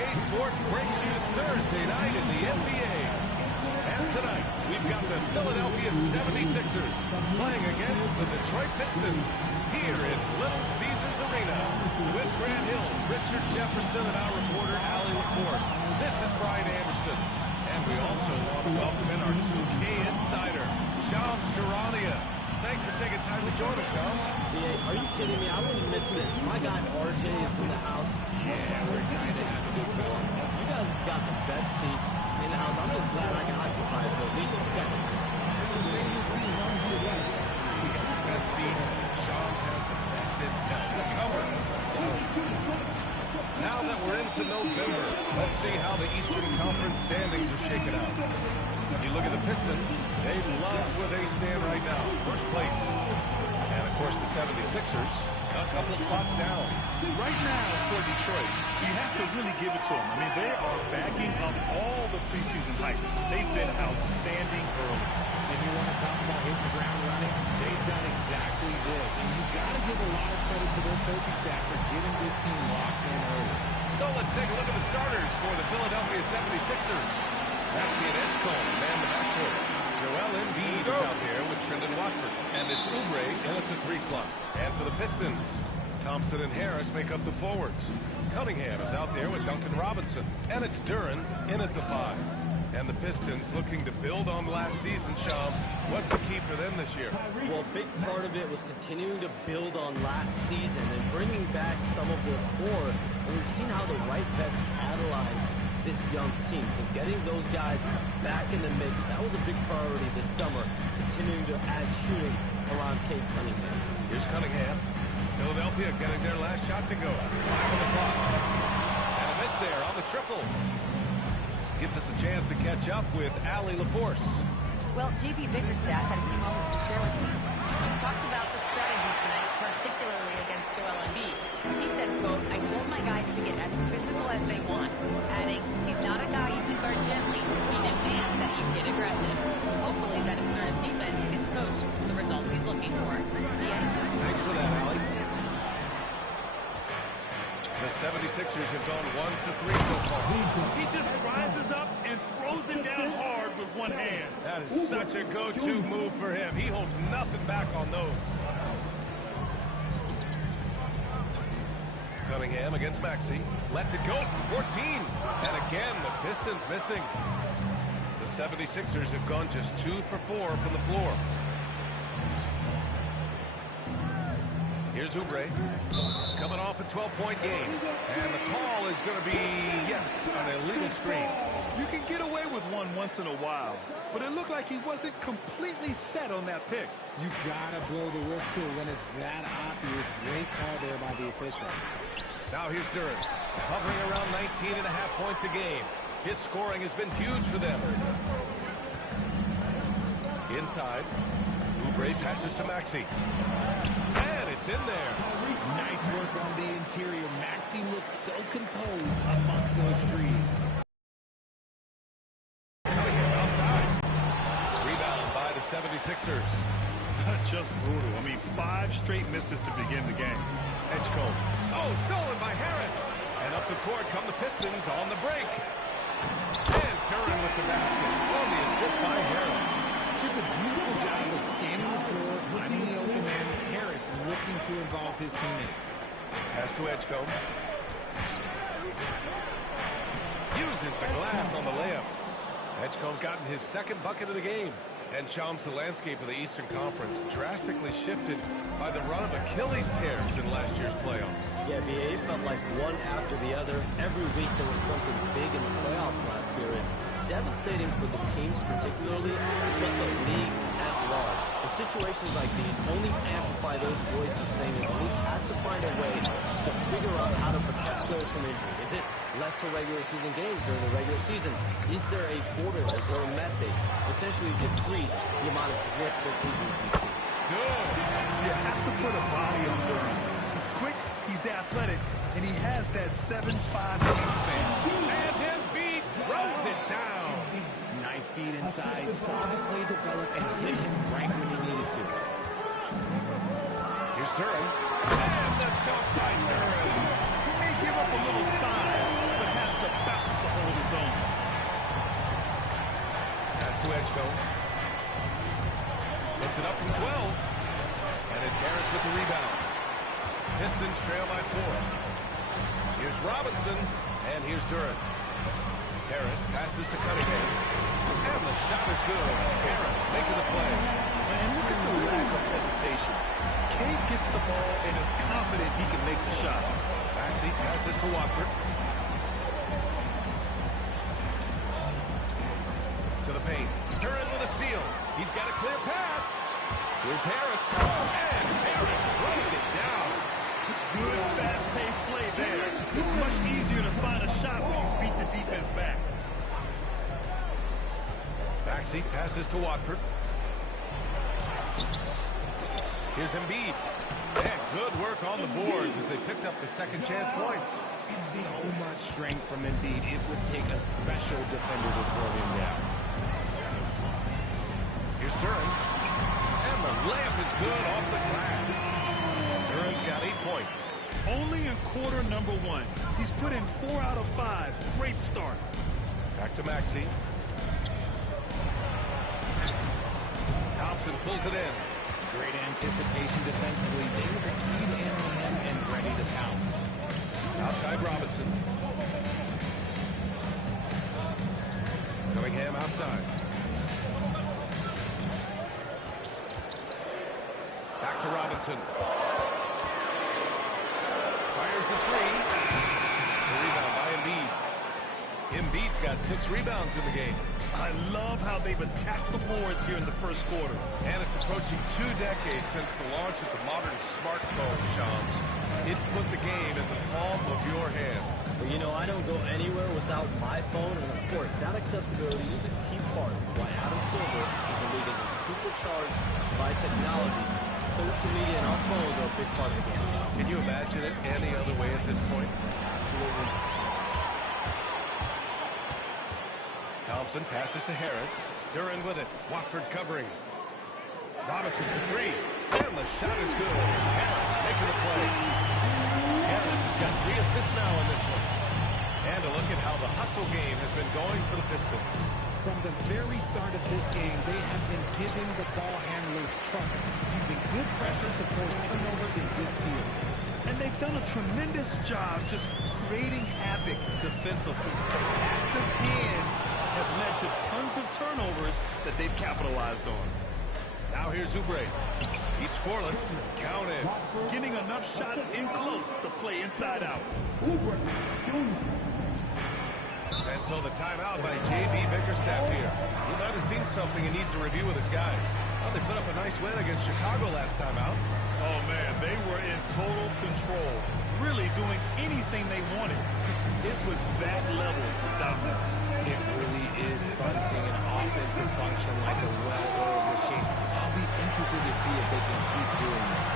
Sports brings you Thursday night in the NBA. And tonight, we've got the Philadelphia 76ers playing against the Detroit Pistons here in Little Caesars Arena. With Grant Hill, Richard Jefferson, and our reporter, Allie LaForce. This is Brian Anderson. And we also want to welcome in our 2K insider, Shams Charania. Thanks for taking time to join us, Shams. Yeah, are you kidding me? I wouldn't miss this. My guy RJ is in the house. Yeah, we're excited to have you for. You guys have got the best seats in the house. I'm just glad I can occupy it for at least a second. We got the best seats. Shams has the best intel. Covered. Now that we're into November, let's see how the Eastern Conference standings are shaking out. You look at the Pistons, they love where they stand right now. First place. And, of course, the 76ers, a couple spots down. Right now, for Detroit, you have to really give it to them. I mean, they are backing up all the preseason hype. They've been outstanding early. And you want to talk about hitting the ground running? They've done exactly this. And you've got to give a lot of credit to their coaching staff for getting this team locked in early. So let's take a look at the starters for the Philadelphia 76ers. Maxey and Edgecombe man the backcourt. Joel Embiid is out there with Trendon Watford. And it's Oubre in at the 3 slot. And for the Pistons, Thompson and Harris make up the forwards. Cunningham is out there with Duncan Robinson. And it's Duren in at the 5. And the Pistons looking to build on last season, Shams. What's the key for them this year? Well, a big part of it was continuing to build on last season and bringing back some of their core. And we've seen how the right vets catalyze this young team. So getting those guys back in the mix, that was a big priority this summer. Continuing to add shooting around Cade Cunningham. Here's Cunningham. Philadelphia getting their last shot to go. 5 on the clock. And a miss there on the triple. Gives us a chance to catch up with Allie LaForce. Well, JB Bickerstaff had a few moments to share with me. He talked about the strategy tonight, particularly against Joel Embiid. He said, quote, "I told my guys to get as physical as they want," adding, "He's not a guy you can guard gently. He demands that you get aggressive." Hopefully that assertive defense gets coach the results he's looking for. Yeah. Thanks for that, Allie. The 76ers have gone 1 for 3 so far. He just rises up and throws it down hard with one hand. That is such a go-to move for him. He holds nothing back on those. Cunningham against Maxey. Lets it go from 14. And again, the Pistons missing. The 76ers have gone just 2 for 4 from the floor. Here's Oubre, coming off a 12-point game. And the call is going to be, yes, an illegal screen. You can get away with one once in a while, but it looked like he wasn't completely set on that pick. You got to blow the whistle when it's that obvious. Great call there by the official. Now here's Duren, hovering around 19.5 points a game. His scoring has been huge for them. Inside, Oubre passes to Maxey. And it's in there. Nice work on the interior. Maxey looks so composed amongst those trees. Cunningham outside. Rebound by the 76ers. Just brutal. I mean, 5 straight misses to begin the game. Edgecombe. Oh, stolen by Harris. And up the court come the Pistons on the break. And Duren with the basket. On the assist by Harris. Just a beautiful job of scanning the floor, finding the open man. Harris looking to involve his teammates. Pass to Edgecombe. Uses the glass on the layup. Edgecombe's gotten his 2nd bucket of the game. And Shams, the landscape of the Eastern Conference drastically shifted by the run of Achilles tears in last year's playoffs. Yeah, BA felt like one after the other. Every week there was something big in the playoffs last year. And devastating for the teams particularly, but the league at large. In situations like these, only amplify those voices saying that the league has to find a way to figure out how to protect players from injury. Is it lesser regular season games during the regular season? Is there a formula? Is there a method to potentially decrease the amount of significant injuries we see? Good. You have to put a body on Duren. He's quick, he's athletic, and he has that 7'5" wingspan. And Embiid throws it down. Nice feed inside, saw the play develop, and hit him right when he needed to. Here's Duren. And the dunk by Duren. He may give up a little size, but has the Edgecombe. Puts it up from 12. And it's Harris with the rebound. Pistons trail by 4. Here's Robinson. And here's Duran. Harris passes to Cunningham. And the shot is good. Harris making the play. And look at the lack of hesitation. Cade gets the ball and is confident he can make the shot. Maxey passes to Watford. To the paint. Duran with a steal. He's got a clear path. Here's Harris. And Harris throws it down. Good, fast-paced play there. It's much easier to find a shot when you beat the defense back. Maxey passes to Watford. Here's Embiid. And good work on the boards as they picked up the second chance points. So much strength from Embiid. It would take a special defender to slow him down. Here's Duran. And the layup is good off the glass. Duran's got 8 points. Only in quarter number 1. He's put in 4 out of 5. Great start. Back to Maxey. Thompson pulls it in. Great anticipation defensively. They were keyed in on him and ready to pounce. Outside Robinson. Cunningham outside. Back to Robinson. Fires the 3. The rebound by Embiid. Embiid's got 6 rebounds in the game. I love how they've attacked the boards here in the first quarter. And it's approaching 2 decades since the launch of the modern smartphone, Shams. It's put the game in the palm of your hand. But you know, I don't go anywhere without my phone, and of course, that accessibility is a key part of why Adam Silver sees the league as supercharged by technology. Social media and our phones are a big part of the game now. Can you imagine it any other way at this point? Absolutely. Thompson passes to Harris. Duran with it. Watford covering. Robinson for 3. And the shot is good. Harris making the play. Harris has got 3 assists now in this one. And a look at how the hustle game has been going for the Pistons. From the very start of this game, they have been giving the ball handlers trouble, using good pressure to force turnovers and good steals. And they've done a tremendous job just creating havoc defensively. Active hands have led to tons of turnovers that they've capitalized on. Now here's Oubre. He's scoreless. Counted. Getting enough shots in close to play inside out. And so the timeout by J.B. Bickerstaff here. He might have seen something he needs to review with his guys. Well, they put up a nice win against Chicago last time out. Oh, man, they were in total control. Really doing anything they wanted. It was that level of dominance. It really is fun seeing an offensive function like a well-oiled machine. I'll be interested to see if they can keep doing this.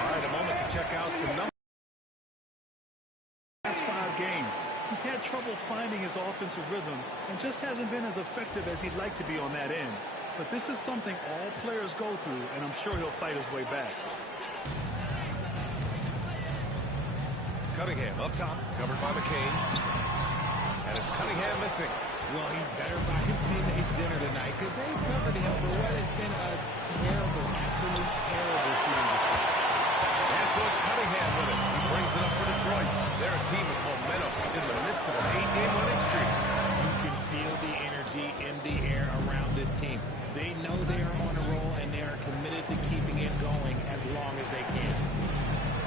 All right, a moment to check out some numbers. Last 5 games, he's had trouble finding his offensive rhythm and just hasn't been as effective as he'd like to be on that end. But this is something all players go through, and I'm sure he'll fight his way back. Cunningham up top, covered by McCain. And it's Cunningham missing. Well, he better buy his teammates dinner tonight because they covered him for what has been a terrible, absolute terrible shooting display. And so it's Cunningham with it. He brings it up for Detroit. They're a team with momentum in the midst of an 8-game winning streak. You can feel the energy in the air around this team. They know they are on a roll, and they are committed to keeping it going as long as they can.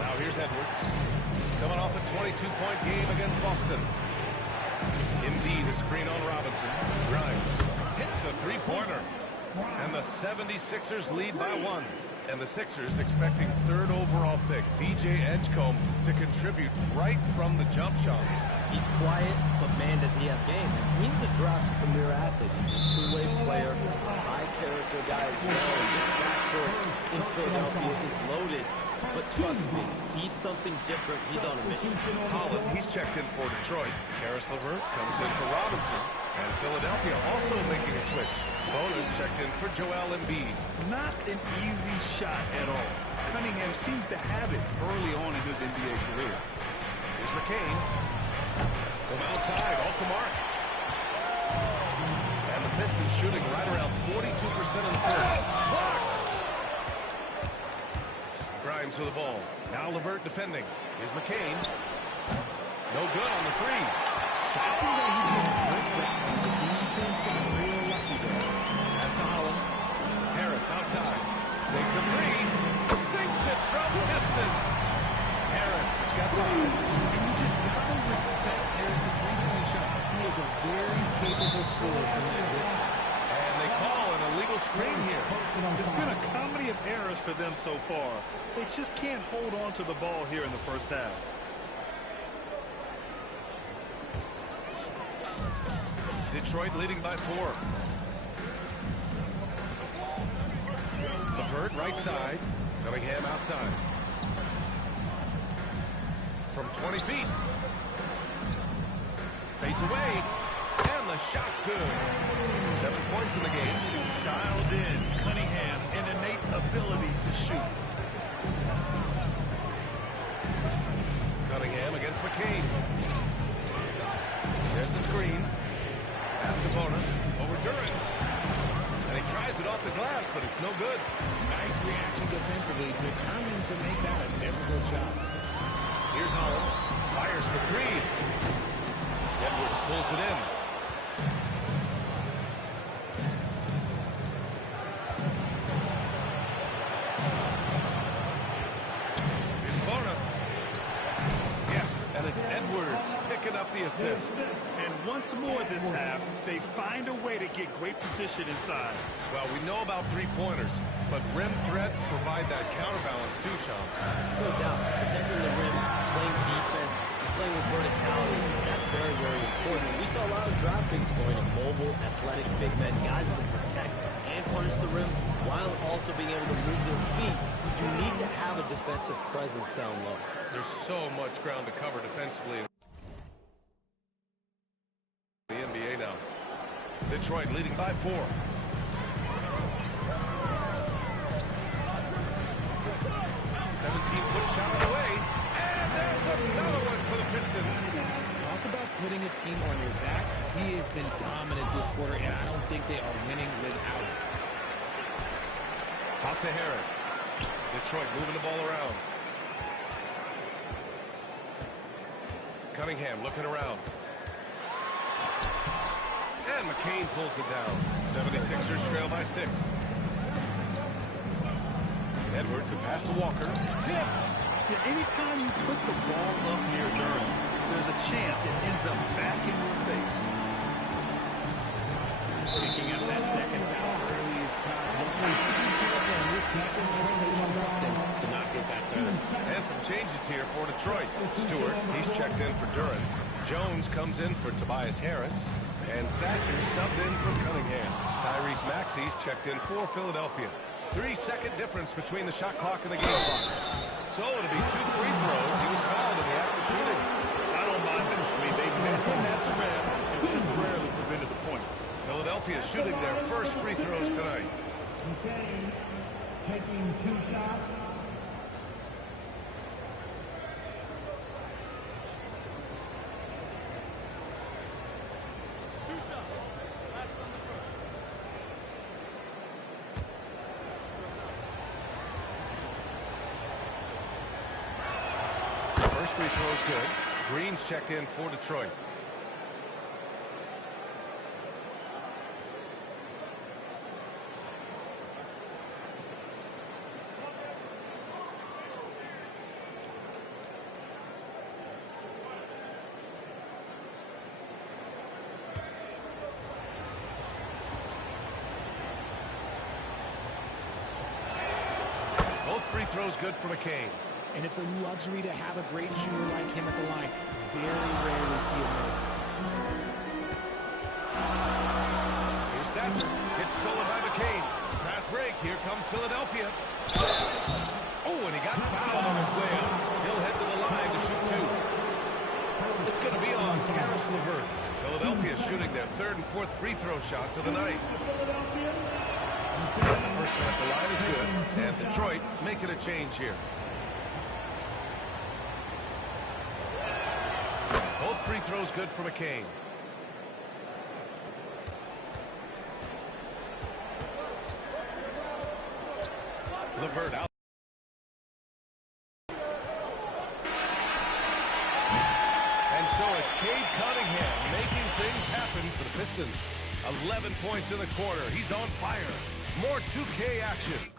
Now here's Edwards. Coming off a 22-point game against Boston. Embiid a screen on Robinson. Grimes hits a 3-pointer. And the 76ers lead by 1. And the Sixers expecting 3rd overall pick, VJ Edgecombe, to contribute right from the jump shots. He's quiet, but man, does he have game. And he's a draft premier athlete. He's a two-way player, a high-character guy as well. And this backcourt in Philadelphia is loaded. But trust me, he's something different. He's on a mission. Holland, he's checked in for Detroit. Karis LeVert comes in for Robinson. And Philadelphia also making a switch. Bonus checked in for Joel Embiid. Not an easy shot at all. Cunningham seems to have it early on in his NBA career. Here's McCain. From outside, off the mark. And the Pistons shooting right around 42% in the first. Blocked. Grimes with the ball. Now LeVert defending. Here's McCain. No good on the three. Shocking that he just broke that. The defense got real lucky there. Pass to Holland. Harris outside. Takes a three. Sinks it from Pistons. Harris has got five. And you just gotta respect Harris's three-point shot. He is a very capable scorer from that distance. And they call an illegal screen here. It's been a comedy of errors for them so far. They just can't hold on to the ball here in the first half. Detroit leading by 4. LeVert right side. Cunningham outside. From 20 feet. Fades away. And the shot's good. 7 points in the game. Dialed in. Cunningham, an innate ability to shoot. Cunningham against McCain. There's the screen. Pass to Bona. Over Durant. And he tries it off the glass, but it's no good. Nice reaction defensively. Determined to make that a difficult shot. Here's Holland. Fires for three. Edwards pulls it in. Here's Bona. Yes, and it's Edwards picking up the assist. And once more this half, they find a way to get great position inside. Well, we know about three-pointers, but rim threats provide that counterbalance too, Sean. No doubt. Protecting the rim, playing defense, playing with verticality, that's very, very important. We saw a lot of draft picks going to mobile, athletic big men, guys who can protect and punish the rim while also being able to move their feet. You need to have a defensive presence down low. There's so much ground to cover defensively in the NBA now. Detroit leading by 4. 17-foot shot on the way. And there's another one for the Pistons. Talk about putting a team on your back. He has been dominant this quarter, and I don't think they are winning without him. Out to Harris. Detroit moving the ball around. Cunningham looking around. And McCain pulls it down. 76ers trail by 6. Edwards, a pass to Walker. Tipped. Yeah, anytime you put the ball up near Durant, there's a chance it ends up back in your face. Picking up that second foul early is tough. Hopefully, be careful on this second to not get that third. And some changes here for Detroit. Stewart, he's checked in for Durant. Jones comes in for Tobias Harris. And Sasser subbed in for Cunningham. Tyrese Maxey's checked in for Philadelphia. 3-second difference between the shot clock and the game clock. So it'll be 2 free throws. He was fouled in the act of shooting. I don't mind this. I mean, they met him at the rim and temporarily prevented the points. Philadelphia shooting their first free throws tonight. Okay, taking 2 shots. First free throw is good. Green's checked in for Detroit. Both free throws good for McCain. And it's a luxury to have a great shooter like him at the line. Very rarely see him miss. Here's Sasser. Gets stolen by McCain. Fast break. Here comes Philadelphia. Oh, and he got fouled on his way out. He'll head to the line to shoot 2. It's going to be on Karis LeVert. Philadelphia shooting their third and fourth free throw shots of the night. The first one at the line is good, and Detroit making a change here. Both free throws good for McCain. LeVert out. And so it's Cade Cunningham making things happen for the Pistons. 11 points in the quarter. He's on fire. More 2K action.